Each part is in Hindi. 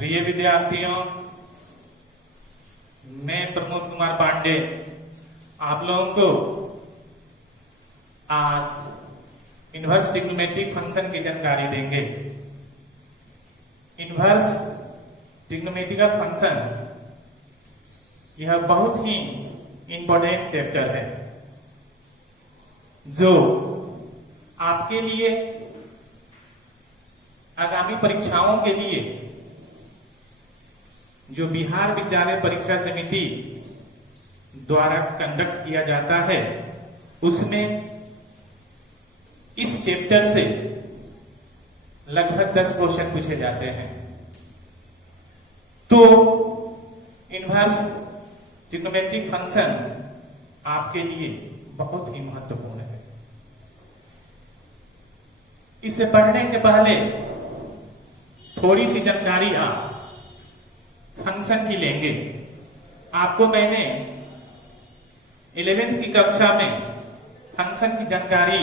प्रिय विद्यार्थियों, मैं प्रमोद कुमार पांडे आप लोगों को आज इनवर्स ट्रिग्नोमेट्रिक फंक्शन की जानकारी देंगे। इनवर्स ट्रिग्नोमेट्रिक फंक्शन यह बहुत ही इंपॉर्टेंट चैप्टर है जो आपके लिए आगामी परीक्षाओं के लिए जो बिहार विद्यालय परीक्षा समिति द्वारा कंडक्ट किया जाता है उसमें इस चैप्टर से लगभग 10 क्वेश्चन पूछे जाते हैं। तो इनवर्स ट्रिग्नोमेट्रिक फंक्शन आपके लिए बहुत ही महत्वपूर्ण है। इसे पढ़ने के पहले थोड़ी सी जानकारी आप फंक्शन की लेंगे। आपको मैंने 11वीं की कक्षा में फंक्शन की जानकारी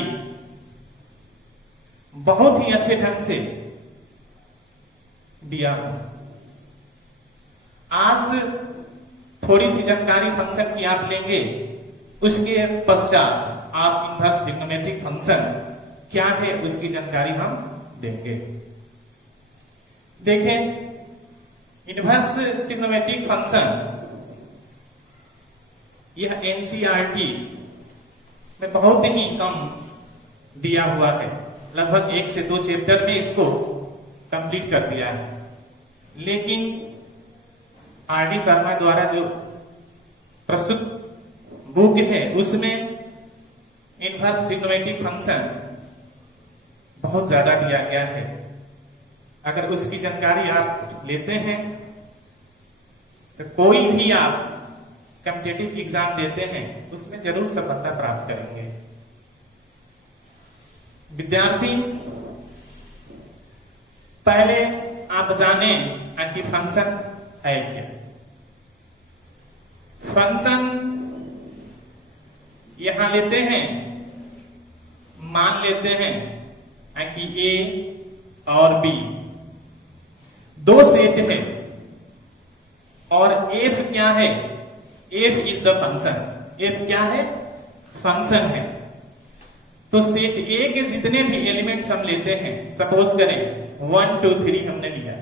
बहुत ही अच्छे ढंग से दिया हूं। आज थोड़ी सी जानकारी फंक्शन की आप लेंगे, उसके पश्चात आप इनवर्स ट्रिग्नोमेट्रिक फंक्शन क्या है उसकी जानकारी हम देंगे। देखें, इनवर्स ट्रिग्नोमेट्रिक फंक्शन यह एनसीईआरटी में बहुत ही कम दिया हुआ है। लगभग 1 से 2 चैप्टर में इसको कंप्लीट कर दिया है, लेकिन आर.डी. शर्मा द्वारा जो प्रस्तुत बुक है उसमें इनवर्स ट्रिग्नोमेट्रिक फंक्शन बहुत ज्यादा दिया गया है। अगर उसकी जानकारी आप लेते हैं तो कोई भी आप कॉम्पिटिटिव एग्जाम देते हैं उसमें जरूर सफलता प्राप्त करेंगे। विद्यार्थी, पहले आप जाने कि फंक्शन है क्या। फंक्शन यहां लेते हैं, मान लेते हैं कि ए और बी 2 सेट है और एफ क्या है? F is the function. F क्या है? फंक्शन है। तो सेट ए के जितने भी एलिमेंट्स हम लेते हैं, सपोज करें 1 2 3 हमने लिया,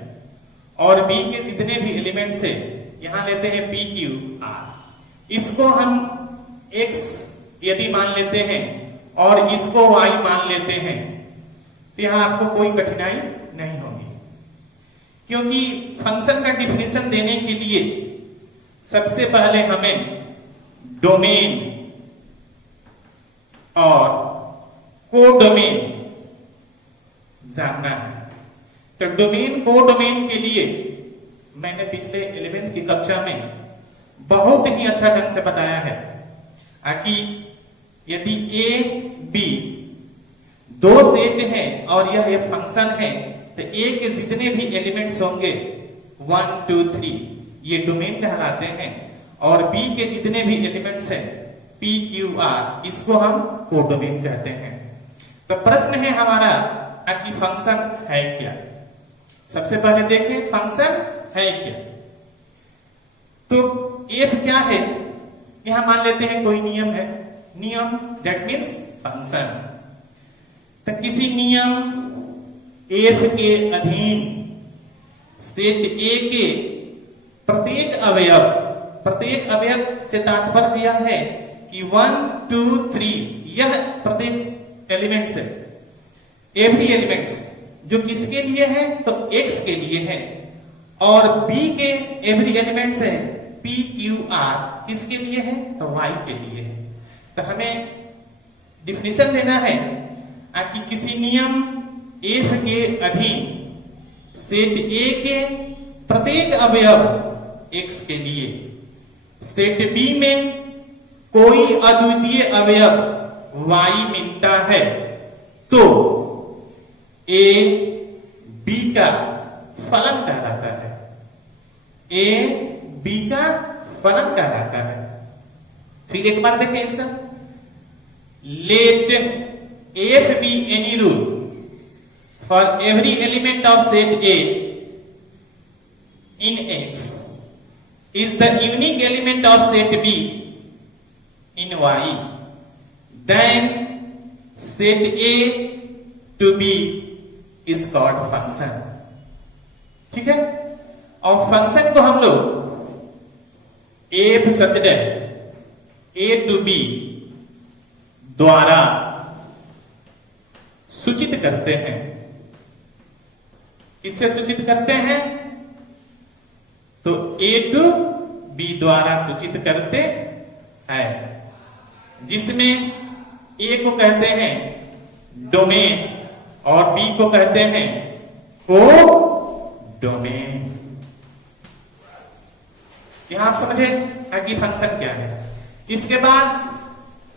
और बी के जितने भी एलिमेंट्स है यहां लेते हैं पी क्यू आर। इसको हम एक्स यदि मान लेते हैं और इसको वाई मान लेते हैं तो यहां आपको कोई कठिनाई नहीं होगी, क्योंकि फंक्शन का डिफिनेशन देने के लिए सबसे पहले हमें डोमेन और कोडोमेन जानना है। तो डोमेन कोडोमेन के लिए मैंने पिछले 11वीं की कक्षा में बहुत ही अच्छा ढंग से बताया है कि यदि ए बी 2 सेट है और यह एक फंक्शन है तो ए के जितने भी एलिमेंट्स होंगे 1 2 3 ये डोमेन कहलाते हैं, और बी के जितने भी एलिमेंट्स हैं पी क्यू आर इसको हम कोडोमेन कहते हैं। तो प्रश्न है हमारा कि फंक्शन है क्या। सबसे पहले देखें फंक्शन है क्या। तो एफ क्या है? यहां मान लेते हैं कोई नियम है, नियम दैट मीन्स फंक्शन। तो किसी नियम एफ के अधीन सेट ए के प्रत्येक अवयव से तात्पर्य यह है कि 1 2 3 यह प्रत्येक एलिमेंट्स है, एवरी एलिमेंट्स जो किसके लिए है? तो एक्स के लिए है, और बी के एवरी एलिमेंट्स है पी क्यू आर किसके लिए है? तो वाई के लिए है। तो हमें डिफिनेशन देना है कि किसी नियम एफ के अधीन सेट ए के प्रत्येक अवयव एक्स के लिए सेट बी में कोई अद्वितीय अवयव वाई मिलता है तो ए बी का फलन कहलाता है। ए बी का फलन कहलाता है। फिर एक बार देखें इसका, let f be any rule for every element of set A in X is the unique element of set B in Y, then set A to B is called function. ठीक है, और फंक्शन को हम लोग f such that A to B द्वारा सूचित करते हैं. किससे सूचित करते हैं? तो A to B द्वारा सूचित करते हैं, जिसमें A को कहते हैं डोमेन और B को कहते हैं को डोमेन. यहां आप समझे कि फंक्शन क्या है. इसके बाद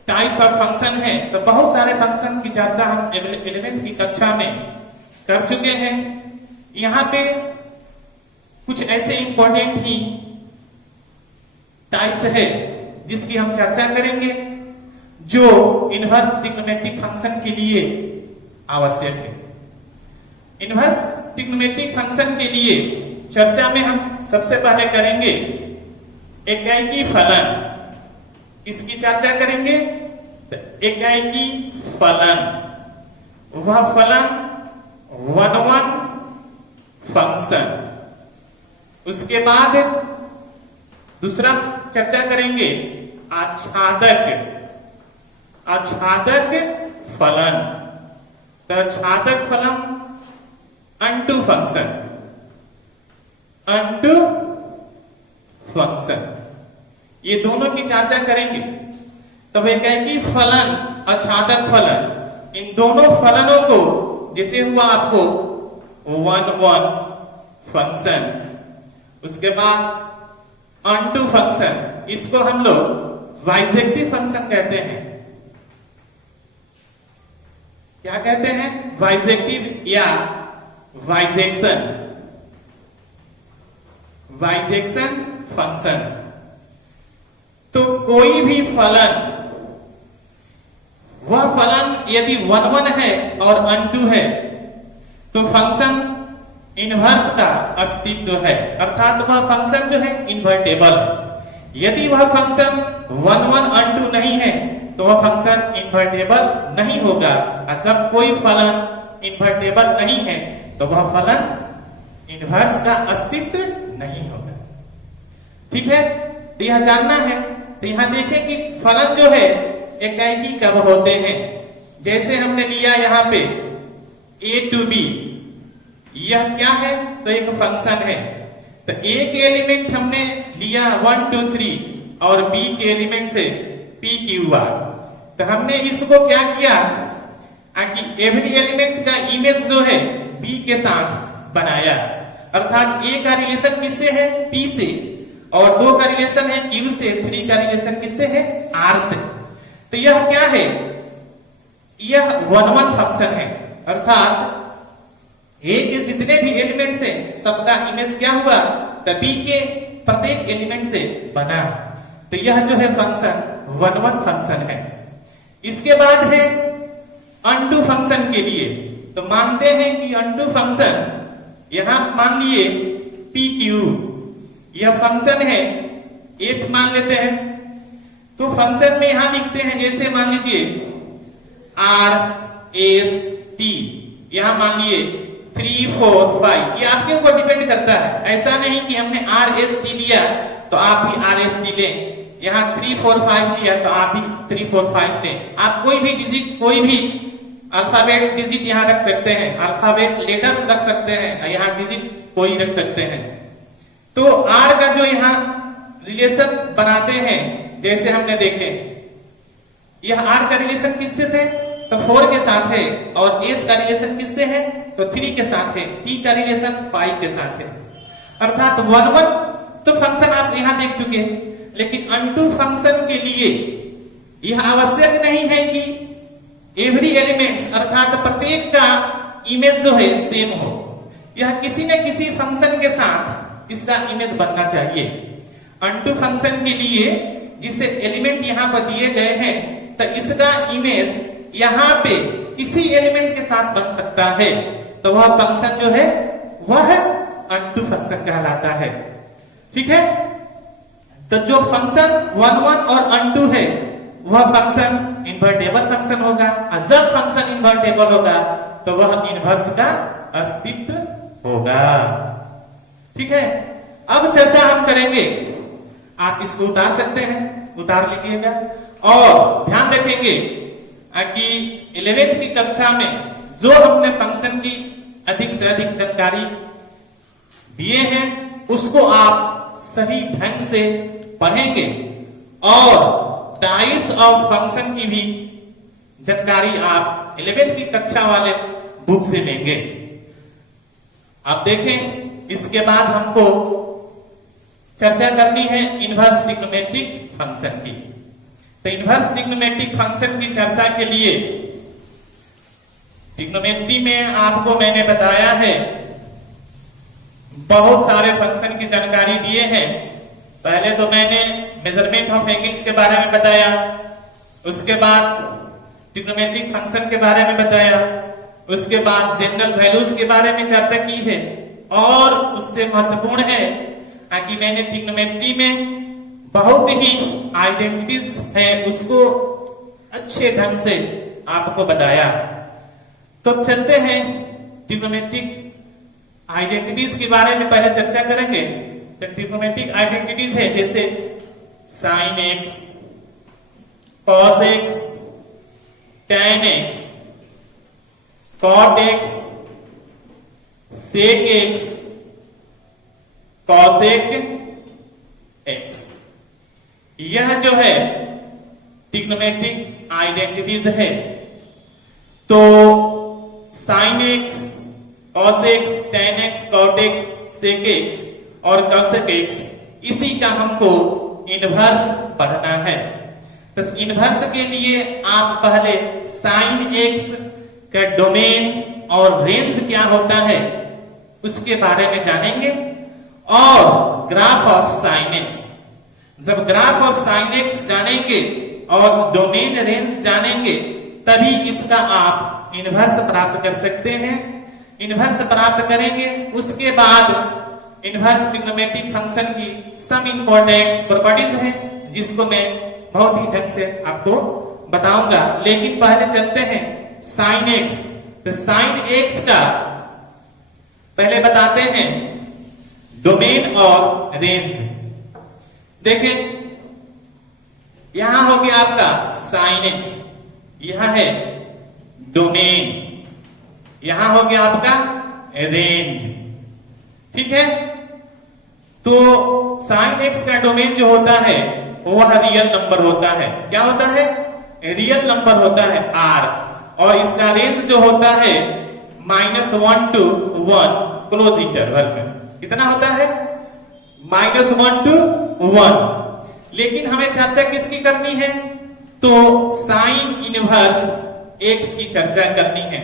टाइप्स ऑफ फंक्शन है. तो बहुत सारे फंक्शन की चर्चा हम 11th की कक्षा में कर चुके हैं. यहां पे कुछ ऐसे इंपॉर्टेंट ही टाइप्स है जिसकी हम चर्चा करेंगे, जो इनवर्स ट्रिग्नोमेट्रिक फंक्शन के लिए आवश्यक है. इनवर्स ट्रिग्नोमेट्रिक फंक्शन के लिए चर्चा में हम सबसे पहले करेंगे एकाएकी फलन. इसकी चर्चा करेंगे. एकाएकी फलन, वह फलन 1 फंक्शन. उसके बाद दूसरा चर्चा करेंगे आच्छादक फलन. तो आच्छादक फलन अनटू फंक्शन. ये दोनों की चर्चा करेंगे. तो एकाएकी फलन, आच्छादक फलन, इन दोनों फलनों को जैसे हुआ आपको 1 फंक्शन, उसके बाद अनटू फंक्शन, इसको हम लोग बाइजेक्टिव फंक्शन कहते हैं. क्या कहते हैं? बाइजेक्टिव या बाइजेक्शन फंक्शन. तो कोई भी फलन, वह फलन यदि 1 है और अनटू है तो फंक्शन इनवर्स का अस्तित्व है, अर्थात वह फंक्शन जो है इन्वर्टेबल. यदि वह फंक्शन 1 अनटू नहीं है तो वह फंक्शन इन्वर्टेबल नहीं होगा. जब कोई फलन इन्वर्टेबल नहीं है तो वह फलन इनवर्स का अस्तित्व नहीं होगा. ठीक है, तो यह जानना है. तो यहां देखें कि फलन जो है एकाएकी कब होते हैं. जैसे हमने लिया यहां पे A to B, यह क्या है? तो एक फंक्शन है. तो A के एलिमेंट हमने लिया 1 2 3 और B के एलिमेंट से P Q R. तो हमने इसको क्या किया कि एवरी एलिमेंट का इमेज जो है B के साथ बनाया. अर्थात A का रिलेशन किससे है? P से, और 2 का रिलेशन है Q से, 3 का रिलेशन किससे है? R से. तो यह क्या है? यह 1 फंक्शन है. अर्थात A के जितने भी एलिमेंट्स हैं सबका इमेज क्या हुआ? तो B के प्रत्येक एलिमेंट से बना. तो यह जो है फंक्शन 1 फंक्शन है. इसके बाद है अनटू फंक्शन के लिए. तो मानते हैं कि अनटू फंक्शन, यहां मान लिए PQ, यह फंक्शन है, एक मान लेते हैं. तो फंक्शन में यहां लिखते हैं, जैसे मान लीजिए RST, यहां मान लिए 3 4 5. ये आपके ऊपर डिपेंड करता है. ऐसा नहीं कि हमने RST लिया तो आप भी RST लें. यहां 3 4 5 लिया तो आप भी 3 4 5 लें. आप कोई भी डिजिट, कोई भी अल्फाबेट डिजिट यहां रख सकते हैं, अल्फाबेट लेटर्स रख सकते हैं, यहां डिजिट कोई रख सकते हैं. तो R का जो यहां रिलेशन बनाते हैं, जैसे हमने देखे, यह R का रिलेशन किससे है? तो 4 के साथ है. और S का रिलेशन किससे है? तो 3 के साथ है. T का रिलेशन 5 के साथ है. अर्थात 1 तो फंक्शन आप यहां देख चुके. लेकिन अनटू फंक्शन के लिए यह आवश्यक नहीं है कि एवरी एलिमेंट, अर्थात प्रत्येक का इमेज जो है सेम हो. यह किसी न किसी फंक्शन के साथ इसका इमेज बनना चाहिए. अनटू फंक्शन के लिए जिसे एलिमेंट यहां पर दिए गए हैं, तो इसका इमेज यहां पे किसी एलिमेंट के साथ बन सकता है. तो वह फंक्शन जो है वह अनटू फंक्शन कहलाता है। ठीक है, तो जो फंक्शन 1 1 और अनटू है वह फंक्शन इन्वर्टेबल फंक्शन होगा, और जब फंक्शन इन्वर्टेबल होगा तो वह इन्वर्स का अस्तित्व होगा। ठीक है, अब चर्चा हम करेंगे, आप इसको उतार सकते हैं, उतार लीजिएगा, और ध्यान रखेंगे कि 11th की कक्षा में जो हमने फंक्शन की अधिक से अधिक जानकारी दिए हैं उसको आप सही ढंग से पढ़ेंगे, और टाइप्स ऑफ फंक्शन की भी जानकारी आप 11th की कक्षा वाले बुक से लेंगे। अब देखें, इसके बाद हमको चर्चा करनी है इनवर्स ट्रिग्नोमेट्रिक फंक्शन की। तो इनवर्स ट्रिग्नोमेट्रिक फंक्शन की चर्चा के लिए ट्रिग्नोमेट्री में आपको मैंने बताया है बहुत सारे फंक्शन की जानकारी दिए हैं। पहले तो मैंने मेजरमेंट ऑफ एंगल्स के बारे में बताया, उसके बाद ट्रिग्नोमेट्रिक फंक्शन के बारे में बताया, उसके बाद जनरल वैल्यूज के बारे में चर्चा की है, और उससे महत्वपूर्ण है कि मैंने ट्रिग्नोमेट्री में बहुत ही आइडेंटिटीज है उसको अच्छे ढंग से आपको बताया। तो चलते हैं ट्रिग्नोमेट्रिक आइडेंटिटीज के बारे में पहले चर्चा करेंगे। तो ट्रिग्नोमेट्रिक आइडेंटिटीज है जैसे sine x, cos x, tan x, cot x, sec x, cosec x, यह जो है ट्रिग्नोमेट्रिक आइडेंटिटीज है। तो sine x, cos x, tan x, cot x, sec x और कॉसेक एक्स, इसी का हमको इनवर्स पढ़ना है। तो इनवर्स के लिए आप पहले साइन एक्स का डोमेन और रेंज क्या होता है उसके बारे में जानेंगे, और ग्राफ ऑफ साइन एक्स। जब ग्राफ ऑफ साइन एक्स जानेंगे और डोमेन रेंज जानेंगे तभी इसका आप इनवर्स प्राप्त कर सकते हैं। इनवर्स प्राप्त करेंगे, उसके बाद इनवर्स ट्रिग्नोमेट्रिक फंक्शन की सम इंपॉर्टेंट प्रॉपर्टीज हैं जिसको मैं बहुत ही ढंग से आपको बताऊंगा। लेकिन पहले चलते हैं साइन एक्स। तो साइन एक्स का पहले बताते हैं डोमेन और रेंज। देखें, यहां हो गया आपका साइन एक्स, यह है डोमेन, यहां हो गया आपका रेंज। ठीक है, तो साइन एक्स का डोमेन जो होता है वह रियल नंबर होता है। क्या होता है? रियल नंबर होता है r, और इसका रेंज जो होता है -1 to 1 क्लोज इंटरवल में। कितना होता है? -1 to 1। लेकिन हमें चर्चा किसकी करनी है? तो साइन इनवर्स एक्स की चर्चा करनी है।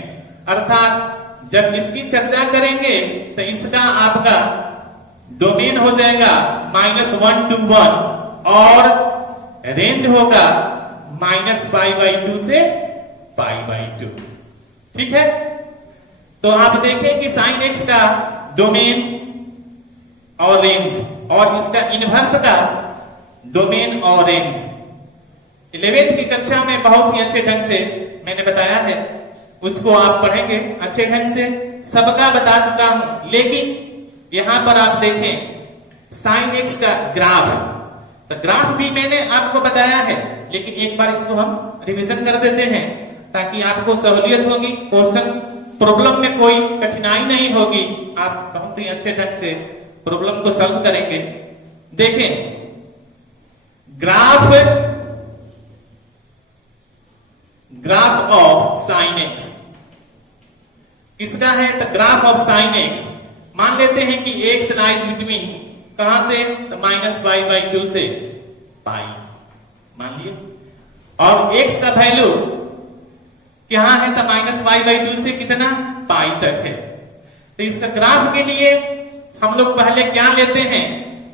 अर्थात जब इसकी चर्चा करेंगे तो इसका आपका डोमेन हो जाएगा -1 to 1 और रेंज होगा -π/2 से π/2। ठीक है, तो आप देखें कि साइन एक्स का डोमेन और रेंज और इसका इनवर्स का डोमेन और रेंज 11th की कक्षा में बहुत ही अच्छे ढंग से मैंने बताया है, उसको आप पढ़ेंगे अच्छे ढंग से। सबका बता चुका हूं, लेकिन यहां पर आप देखें साइन एक्स का ग्राफ, तो ग्राफ भी मैंने आपको बताया है, लेकिन एक बार इसको हम रिवीजन कर देते हैं ताकि आपको सहूलियत होगी, क्वेश्चन प्रॉब्लम में कोई कठिनाई नहीं होगी, आप बहुत ही अच्छे ढंग से प्रॉब्लम को सॉल्व करेंगे। देखें, ग्राफ ऑफ साइन एक्स किसका है? तो ग्राफ ऑफ साइन एक्स मान लेते हैं कि एक्स लाइज बिटवीन, कहां से? तो -π/2 से π मान लिए, और एक्स का वैल्यू क्या है? तो -π/2 से कितना? π तक है। तो इसका ग्राफ के लिए हम लोग पहले क्या लेते हैं?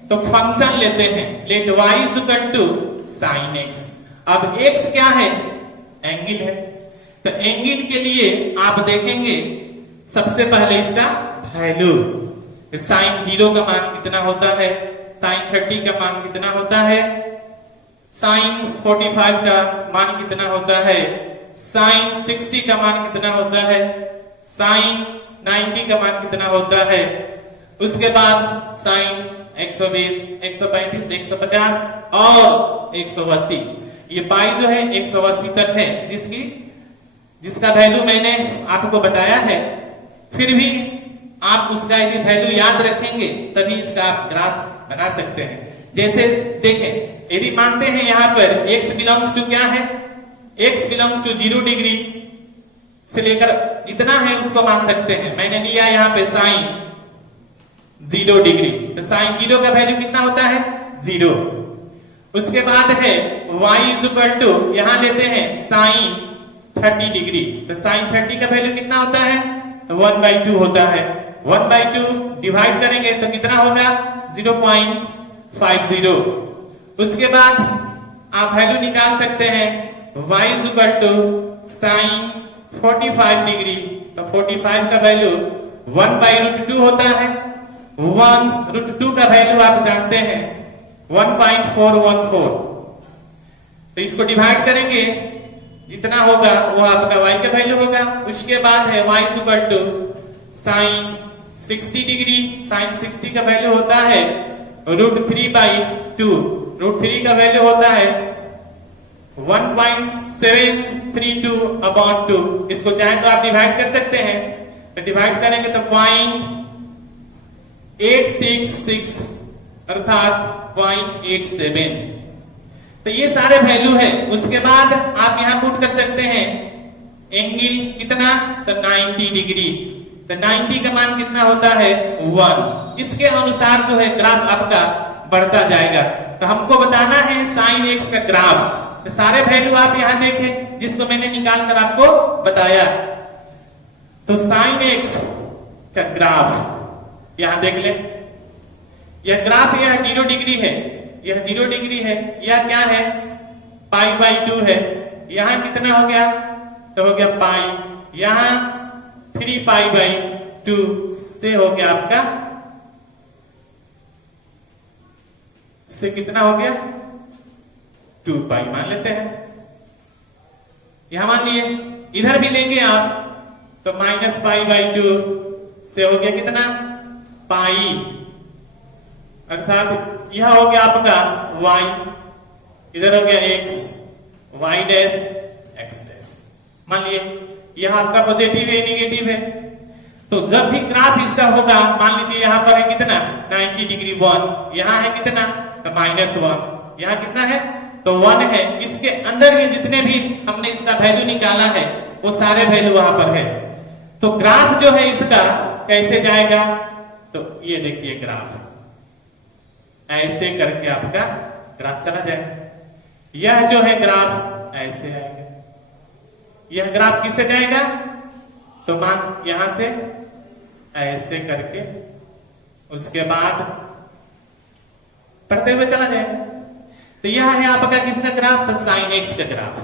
तो फंक्शन लेते हैं, let y equal to sine x. अब x क्या है? एंगल है। तो एंगल के लिए आप देखेंगे सबसे पहले इसका वैल्यू, साइन 0 का मान कितना होता है, साइन 30 का मान कितना होता है, साइन 45 का मान कितना होता है, साइन 60 का मान कितना होता है, साइन 90 का मान कितना होता है। उसके बाद साइन 120, 135, 150 और 180। ये पाई जो है 180 तक है, जिसका वैल्यू मैंने आपको बताया है। फिर भी आप उसका यदि वैल्यू याद रखेंगे तभी इसका आप ग्राफ बना सकते हैं। जैसे देखें, यदि मानते हैं यहां पर x बिलोंग्स टू क्या है, x बिलोंग्स टू 0 डिग्री से लेकर इतना है उसको मान सकते हैं। मैंने लिया यहां पे साइन 0 डिग्री, तो साइन 0 का वैल्यू कितना होता है, 0। उसके बाद है y इज इक्वल टू, यहां लेते हैं साइन 30 डिग्री, तो साइन 30 का वैल्यू कितना होता है, 1/2 होता है। 1/2 डिवाइड करेंगे तो कितना होगा, 0.50। उसके बाद आप वैल्यू निकाल सकते हैं y is equal to sine 45 degree, तो 45 का वैल्यू 1/√2 होता है। 1√2 का वैल्यू आप जानते हैं 1.414, तो इसको डिवाइड करेंगे जितना होगा वो आपका y का वैल्यू होगा। उसके बाद है y is equal to sine 60 degree, sine 60 का वैल्यू होता है √3/2, √3 का वैल्यू होता है 1.732/2। इसको चाहे तो आप डिवाइड कर सकते हैं, तो डिवाइड करेंगे तो 0.866 अर्थात 0.87। तो ये सारे वैल्यू है। उसके बाद आप यहां पुट कर सकते हैं एंगल कितना, तो 90 डिग्री, तो 90 का मान कितना होता है, 1। इसके अनुसार जो है ग्राफ आपका बढ़ता जाएगा। तो हमको बताना है साइन x का ग्राफ, तो सारे वैल्यू आप यहां देखें जिसको मैंने निकाल कर आपको बताया। तो साइन x का ग्राफ यहां देख ले, यह ग्राफ यह 0 डिग्री है, यह 0 डिग्री है, यह क्या है, π/2 है। यहां कितना हो गया, तो हो गया पाई, यहां 3π/2 से हो गया आपका, से कितना हो गया 2π मान लेते हैं। यहां मान लिए, इधर भी लेंगे आप तो -π/2 से हो गया कितना, पाई, अर्थात यह हो गया आपका y, इधर हो गया x, y dash x dash. मान लिए यह आपका पॉजिटिव है, नेगेटिव है। तो जब भी ग्राफ इसका होगा, मान लीजिए यहां पर है कितना 90 डिग्री 1, यहां है कितना तो -1, यहां कितना है तो 1 है। इसके अंदर ये जितने भी हमने इसका वैल्यू निकाला है वो सारे वैल्यू वहां पर है। तो ग्राफ जो है इसका कैसे जाएगा, तो ये देखिए ग्राफ ऐसे करके आपका ग्राफ चला जाएगा। यह जो है ग्राफ ऐसे आएगा, यह ग्राफ किससे जाएगा, तो मान यहां से ऐसे करके उसके बाद पढ़ते हुए चला जाएगा। तो यह है आपका किसका ग्राफ, तो साइन x का ग्राफ।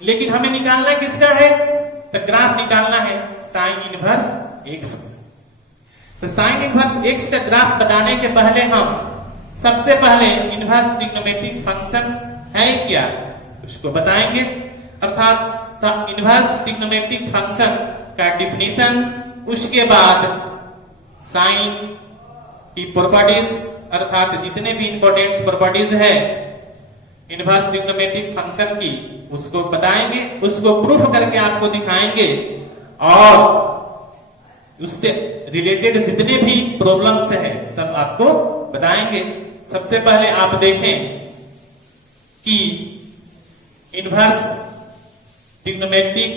लेकिन हमें निकालना किसका है, तो ग्राफ निकालना है साइन इनवर्स x। तो साइन इनवर्स x का ग्राफ बताने के पहले हम सबसे पहले इनवर्स ट्रिग्नोमेट्रिक फंक्शन है क्या उसको बताएंगे, अर्थात इनवर्स ट्रिग्नोमेट्रिक फंक्शन का डिफिनीशन। उसके बाद साइन की प्रॉपर्टीज, अर्थात जितने भी इंपॉर्टेंट प्रॉपर्टीज है इनवर्स ट्रिग्नोमेट्रिक फंक्शन की उसको बताएंगे, उसको प्रूफ करके आपको दिखाएंगे और उससे रिलेटेड जितने भी प्रॉब्लम्स हैं सब आपको बताएंगे। सबसे पहले आप देखें कि इनवर्स ट्रिग्नोमेट्रिक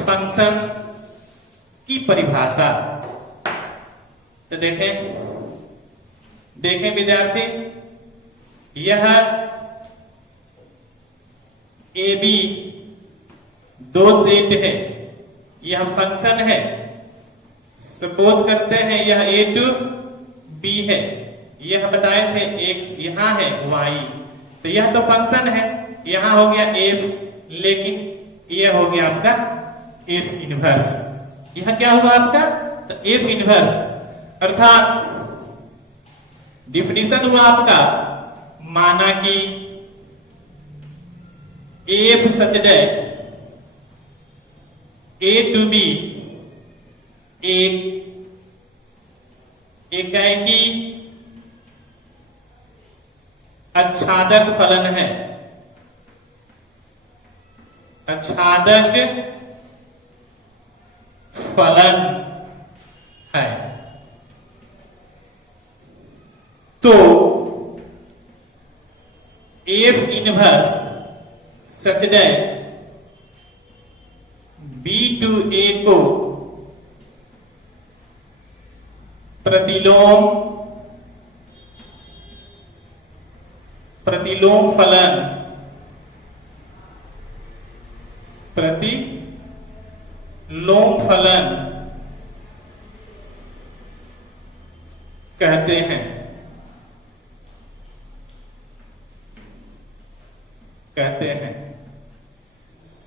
फंक्शन की परिभाषा, तो देखें विद्यार्थी, यह AB 2 सेट है, यह फंक्शन है। सपोज करते हैं यह A to B है, यह बताए थे x, यहां है y, तो यह तो फंक्शन है, यहां हो गया f, लेकिन यह हो गया आपका f इनवर्स। यह क्या हुआ आपका, तो f इनवर्स, अर्थात डिफिनीशन हुआ आपका, माना कि F such that A to B एक एकाएकी आच्छादक फलन है, आच्छादक फलन है, तो F inverse such that B to A को प्रतिलोम फलन कहते हैं।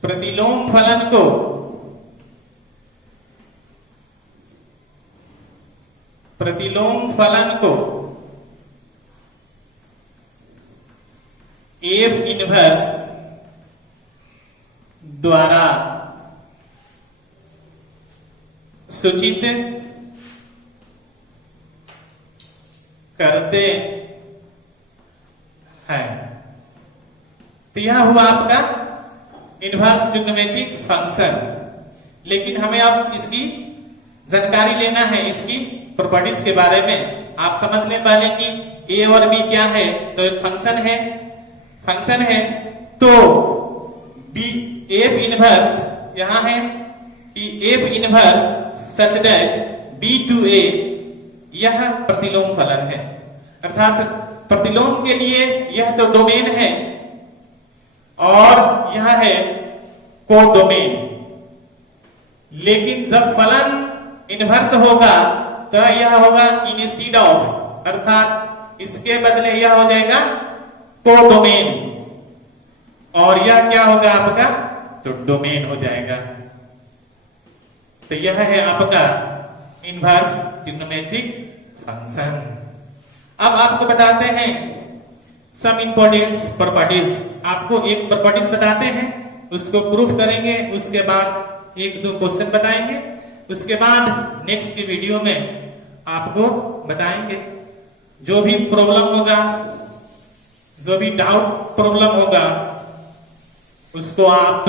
प्रतिलोम फलन को एफ इनवर्स द्वारा सूचित करते हैं। तो यह हुआ आपका इनवर्स ट्रिग्नोमेट्रिक फंक्शन। लेकिन हमें अब इसकी जानकारी लेना है, इसकी प्रॉपर्टीज के बारे में। आप समझ लें पहले कि ए और बी क्या है, तो एक फंक्शन है, तो बी एफ इनवर्स यहां है कि F inverse such that B to A यह प्रतिलोम फलन है। अर्थात प्रतिलोम के लिए यह तो डोमेन है और यह है कोडोमेन। लेकिन जब फलन इनवर्स होगा तो यह होगा इंस्टीड ऑफ, अर्थात इसके बदले यह हो जाएगा कोडोमेन, और यह क्या होगा आपका, तो डोमेन हो जाएगा। तो यह है आपका इनवर्स ट्रिग्नोमेट्रिक फंक्शन। अब आपको बताते हैं सम इंपॉर्टेंट प्रॉपर्टीज। आपको एक प्रॉपर्टीज बताते हैं, उसको प्रूफ करेंगे, उसके बाद एक दो क्वेश्चन बताएंगे, उसके बाद नेक्स्ट की वीडियो में आपको बताएंगे। जो भी प्रॉब्लम होगा, जो भी डाउट प्रॉब्लम होगा, उसको आप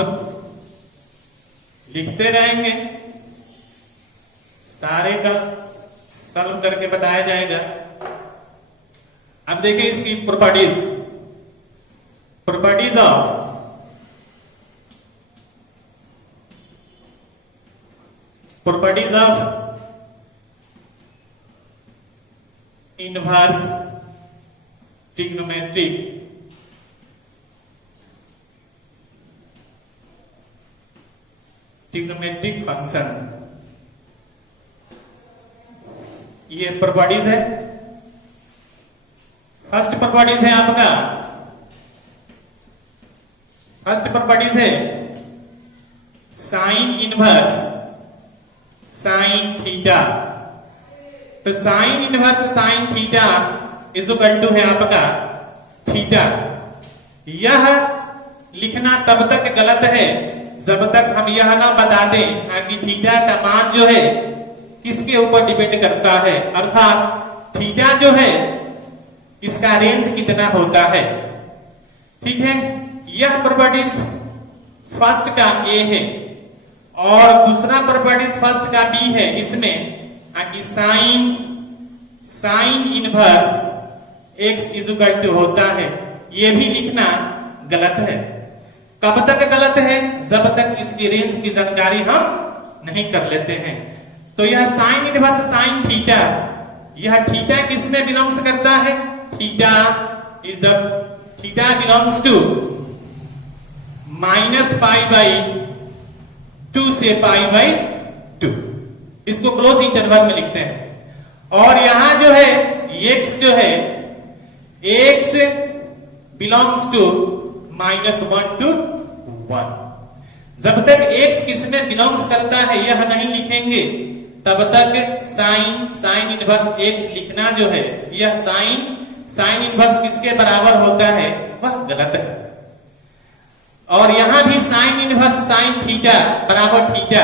लिखते रहेंगे, सारे का सॉल्व करके बताया जाएगा। अब देखिए इसकी properties of inverse trigonometric function. ये प्रॉपर्टीज है। फर्स्ट प्रॉपर्टीज है आपका, फर्स्ट प्रॉपर्टीज है साइन इनवर्स साइन थीटा। तो sine inverse sine theta is equal to है आपका थीटा। यह लिखना तब तक गलत है जब तक हम यह ना बता दें कि थीटा का मान जो है किसके ऊपर डिपेंड करता है, अर्थात थीटा जो है इसका रेंज कितना होता है। ठीक है, यह प्रॉपर्टीज फर्स्ट का ए है और दूसरा प्रॉपर्टीज फर्स्ट का बी है। इसमें कि sine inverse x is equal to होता है, यह भी लिखना गलत है। कब तक गलत है, जब तक इसकी रेंज की जानकारी हम नहीं कर लेते हैं। तो यह साइन इनवर्स साइन थीटा, यह थीटा किस में बिलोंग्स करता है, थीटा बिलोंग्स टू -π/2 से π/2। इसको क्लोज इंटरवल में लिखते हैं। और यहां जो है x जो है x बिलोंग्स टू -1 to 1। जब तक x किस में बिलोंग्स करता है यह नहीं लिखेंगे तब तक साइन इनवर्स एक्स लिखना जो है, यह साइन इनवर्स किसके बराबर होता है, वह गलत है। और यहां भी साइन इनवर्स साइन थीटा बराबर थीटा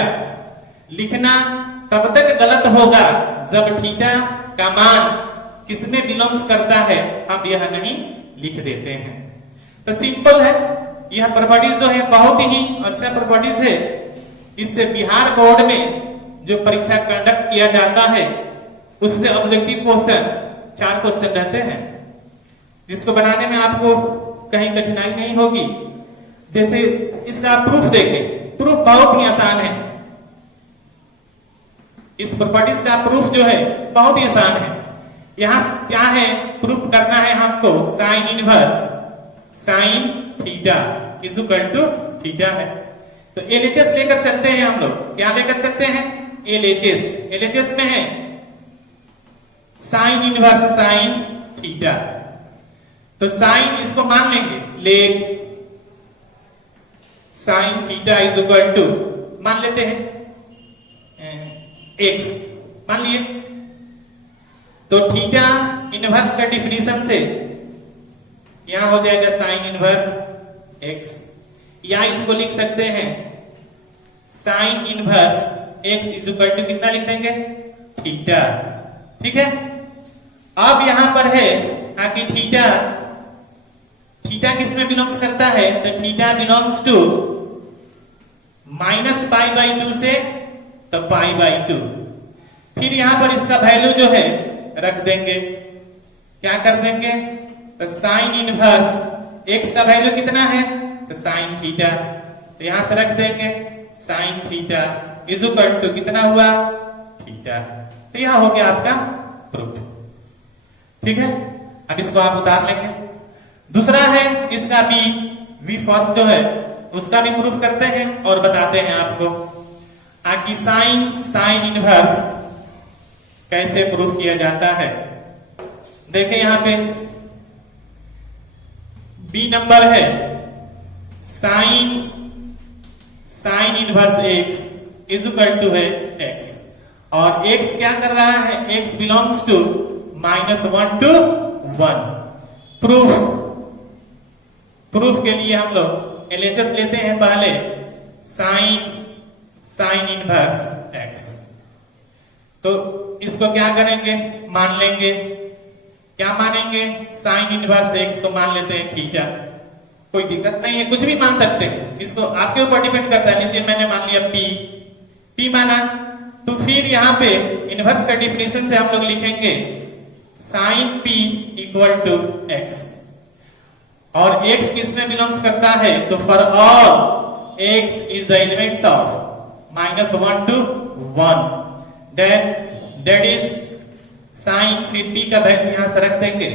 लिखना तब तक गलत होगा जब थीटा का मान किसमें बिलोंग्स करता है, हम यह नहीं लिख देते हैं। तो सिंपल है, यह प्रॉपर्टीज जो है बहुत ही अच्छा प्रॉपर्टीज है। इससे बिहार बोर्ड में जो परीक्षा कंडक्ट किया जाता है उससे ऑब्जेक्टिव क्वेश्चन 4 क्वेश्चन रहते हैं, जिसको बनाने में आपको कहीं कठिनाई नहीं होगी। जैसे इसका प्रूफ देखें, प्रूफ बहुत ही आसान है। इस प्रॉपर्टीज का प्रूफ जो है बहुत ही आसान है। यहां क्या है, प्रूफ करना है हमको sine inverse sine theta is equal to theta है। तो एलएचएस लेकर चलते हैं हम लोग। क्या लेकर चलते हैं, एलएचएस में है साइन इनवर्स साइन थीटा। तो साइन इसको मान लेंगे, let sine theta is equal to मान लेते हैं एक्स मान लिए। तो थीटा इनवर्स का डिफिनीशन से यहां हो जाएगा साइन इनवर्स एक्स, या इसको लिख सकते हैं sine inverse x is equal to कितना लिख देंगे, थीटा। ठीक है, अब यहां पर है कि थीटा किस में बिलोंग्स करता है, तो थीटा बिलोंग्स टू -π/2 से तो π/2। फिर यहां पर इसका वैल्यू जो है रख देंगे, क्या कर देंगे, तो साइन इनवर्स एक्स का वैल्यू कितना है, तो साइन थीटा। तो यहां से रख देंगे sine theta is equal to कितना हुआ, थीटा। तो यह हो गया आपका प्रूफ। ठीक है, अब इसको आप उतार लेंगे। दूसरा है इसका वी फॉर्म जो है उसका भी प्रूफ करते हैं और बताते हैं आपको कि साइन इनवर्स कैसे प्रूफ किया जाता है। देखें यहां पे बी नंबर है sine inverse x is equal to है एक्स, और एक्स क्या कर रहा है, x belongs to -1 to 1। Proof के लिए हम लोग एलएचएस लेते हैं पहले साइन इनवर्स एक्स। तो इसको क्या करेंगे, मान लेंगे, क्या मानेंगे, साइन इनवर्स एक्स को मान लेते हैं थीटा। कोई दिक्कत नहीं है, कुछ भी मान सकते हैं, इसको आपके ऊपर डिपेंड करता है। लीजिए मैंने मान लिया पी माना, तो फिर यहाँ पे इनवर्स का डिफिनीशन से हम लोग लिखेंगे sine p equal to x, और एक्स किस में बिलोंग्स करता है, तो for all x is the elements of -1 to 1, that is sine फिर पी का वैल्यू यहां से रख देंगे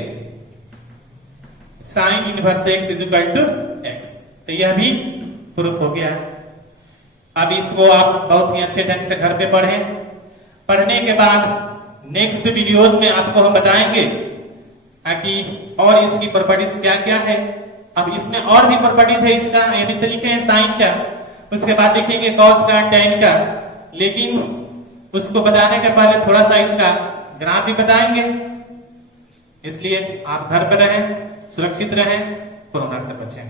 sine inverse x is equal to x. तो यह भी प्रूफ हो गया। अब इसको आप बहुत ही अच्छे ढंग से घर पे पढ़ें। पढ़ने के बाद नेक्स्ट वीडियोस में आपको हम बताएंगे कि और इसकी प्रॉपर्टीज क्या क्या है। अब इसमें और भी प्रॉपर्टीज है इसका, ये भी तो लिखे हैं साइन का, उसके बाद देखेंगे कॉस का, टेन का, लेकिन उसको बताने के पहले थोड़ा सा इसका ग्राफ भी बताएंगे। इसलिए आप घर पर रहें, सुरक्षित रहें, कोरोना से बचें।